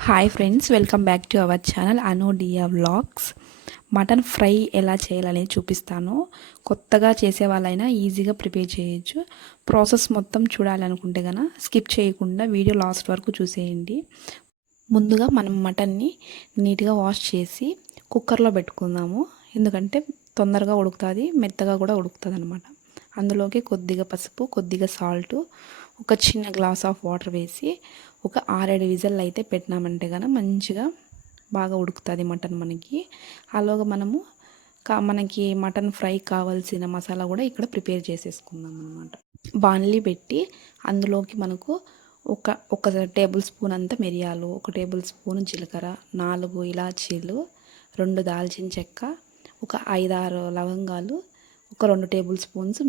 Hi friends, welcome back to our channel Anodia vlogs. Mutton fry ఎలా చేయాలనేది చూపిస్తాను. కొత్తగా చేసే వాళ్ళైనా ఈజీగా ప్రిపేర్ చేయొచ్చు. ప్రాసెస్ మొత్తం చూడాలనుకుంటే కనుక స్కిప్ చేయకుండా వీడియో లాస్ట్ వరకు చూసేయండి. ముందుగా మనం మటన్ని నీట్గా వాష్ చేసి కుక్కర్లో పెట్టుకుందాము. ఎందుకంటే తొందరగా ఉడుకుతుంది, మెత్తగా కూడా ఉడుకుతుంది అనమాట. అందులోకి కొద్దిగా పసుపు, కొద్దిగా సాల్ట్, ఒక చిన్న గ్లాస్ ఆఫ్ వాటర్ వేసి ఒక 6-7 విజిల్ అయితే పెట్టినామంటే కనుక మంచిగా బాగా ఉడుకుతుంది మటన్ మనకి. అలాగా మనకి మటన్ ఫ్రై కావాల్సిన మసాలా కూడా ఇక్కడ ప్రిపేర్ చేసేసుకుందాం అనమాట. బాణలి పెట్టి అందులోకి మనకు ఒక టేబుల్ స్పూన్ అంత మిరియాలు, ఒక టేబుల్ స్పూన్ జీలకర్ర, 4 ఇలాచీలు, 2 దాల్చిన చెక్క, ఒక 5-6 లవంగాలు, ఒక 2 టేబుల్ స్పూన్స్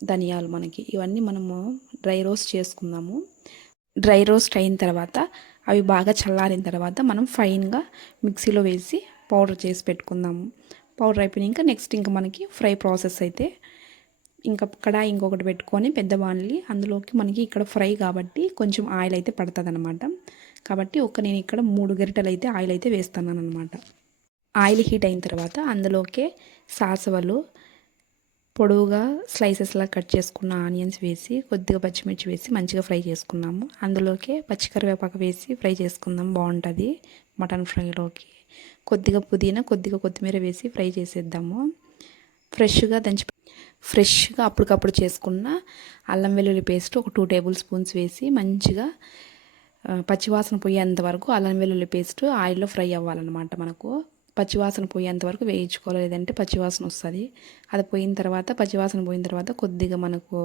ధనియాలు, ఇవన్నీ మనము డ్రై రోస్ట్ చేసుకుందాము. డ్రై రోస్ట్ అయిన తర్వాత అవి బాగా చల్లారిన తర్వాత మనం ఫైన్గా మిక్సీలో వేసి పౌడర్ చేసి పెట్టుకుందాము. పౌడర్ అయిపోయినాక నెక్స్ట్ ఇంకా మనకి ఫ్రై ప్రాసెస్ అయితే ఇంకా కడాయి ఇంకొకటి పెట్టుకొని పెద్ద బాణలి, అందులోకి మనకి ఇక్కడ ఫ్రై కాబట్టి కొంచెం ఆయిల్ అయితే పడుతుంది అనమాట. కాబట్టి నేను ఇక్కడ 3 గరిటెలు అయితే ఆయిల్ అయితే వేస్తున్నాను అనమాట. ఆయిల్ హీట్ అయిన తర్వాత అందులోకే సాసవలు, పొడవుగా స్లైసెస్లా కట్ చేసుకున్న ఆనియన్స్ వేసి కొద్దిగా పచ్చిమిర్చి వేసి మంచిగా ఫ్రై చేసుకున్నాము. అందులోకి పచ్చికరివేపాకు వేసి ఫ్రై చేసుకుందాం, బాగుంటుంది మటన్ ఫ్రైలోకి. కొద్దిగా పుదీనా, కొద్దిగా కొత్తిమీర వేసి ఫ్రై చేసేద్దాము. ఫ్రెష్గా అప్పటికప్పుడు చేసుకున్న అల్లం వెల్లుల్లి పేస్ట్ ఒక 2 టేబుల్ స్పూన్స్ వేసి మంచిగా పచ్చివాసన పోయేంత వరకు అల్లం వెల్లుల్లి పేస్ట్ ఆయిల్లో ఫ్రై అవ్వాలన్నమాట. మనకు పచ్చివాసన పోయేంత వరకు వేయించుకోవాలి, లేదంటే పచ్చివాసన వస్తుంది. అది పచ్చివాసన పోయిన తర్వాత కొద్దిగా మనకు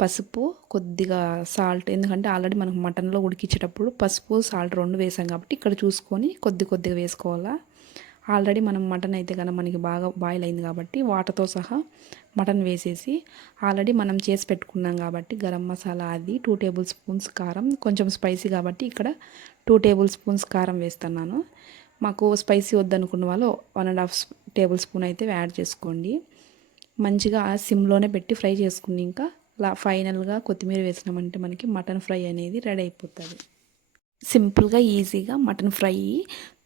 పసుపు, కొద్దిగా సాల్ట్, ఎందుకంటే ఆల్రెడీ మనకు మటన్లో ఉడికించేటప్పుడు పసుపు సాల్ట్ 2 వేసాం కాబట్టి ఇక్కడ చూసుకొని కొద్దిగా వేసుకోవాలా. ఆల్రెడీ మనం మటన్ అయితే కనుక మనకి బాగా బాయిల్ అయింది కాబట్టి వాటర్తో సహా మటన్ వేసేసి ఆల్రెడీ మనం చేసి పెట్టుకున్నాం కాబట్టి గరం మసాలా అది 2 టేబుల్ స్పూన్స్ కారం, కొంచెం స్పైసీ కాబట్టి ఇక్కడ 2 టేబుల్ స్పూన్స్ కారం వేస్తున్నాను. మాకు స్పైసీ వద్దనుకున్న వాళ్ళు 1.5 టేబుల్ స్పూన్ అయితే యాడ్ చేసుకోండి. మంచిగా సిమ్లోనే పెట్టి ఫ్రై చేసుకుని ఇంకా ఫైనల్గా కొత్తిమీర వేసినామంటే మనకి మటన్ ఫ్రై అనేది రెడీ అయిపోతుంది. సింపుల్గా ఈజీగా మటన్ ఫ్రై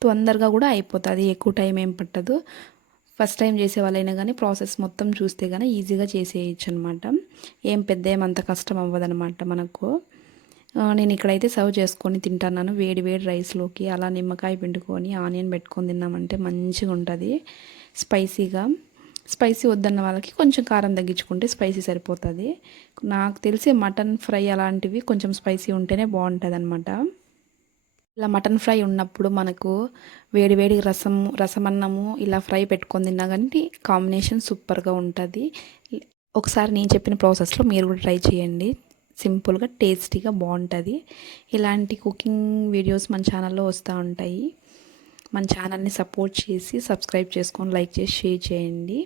తొందరగా కూడా అయిపోతుంది, ఎక్కువ టైం ఏం పట్టదు. ఫస్ట్ టైం చేసే వాళ్ళైనా కానీ ప్రాసెస్ మొత్తం చూస్తే కానీ ఈజీగా చేసేయచ్చు అనమాట. ఏమంత కష్టం అవ్వదనమాట మనకు. నేను ఇక్కడైతే సర్వ్ చేసుకొని తింటున్నాను వేడి రైస్లోకి. అలా నిమ్మకాయ పిండుకొని ఆనియన్ పెట్టుకొని తిన్నామంటే మంచిగా ఉంటుంది. స్పైసీ వద్దన్న వాళ్ళకి కొంచెం కారం తగ్గించుకుంటే స్పైసీ సరిపోతుంది. నాకు తెలిసి మటన్ ఫ్రై అలాంటివి కొంచెం స్పైసీ ఉంటేనే బాగుంటుంది అనమాట. ఇలా మటన్ ఫ్రై ఉన్నప్పుడు మనకు వేడి రసమన్నము ఇలా ఫ్రై పెట్టుకొని తిన్నా కానీ కాంబినేషన్ సూపర్గా ఉంటుంది. ఒకసారి నేను చెప్పిన ప్రాసెస్లో మీరు కూడా ట్రై చేయండి. సింపుల్గా టేస్టీగా బాగుంటుంది. ఇలాంటి కుకింగ్ వీడియోస్ మన ఛానల్లో వస్తూ ఉంటాయి. మన ఛానల్ని సపోర్ట్ చేసి సబ్స్క్రైబ్ చేసుకొని లైక్ చేసి షేర్ చేయండి.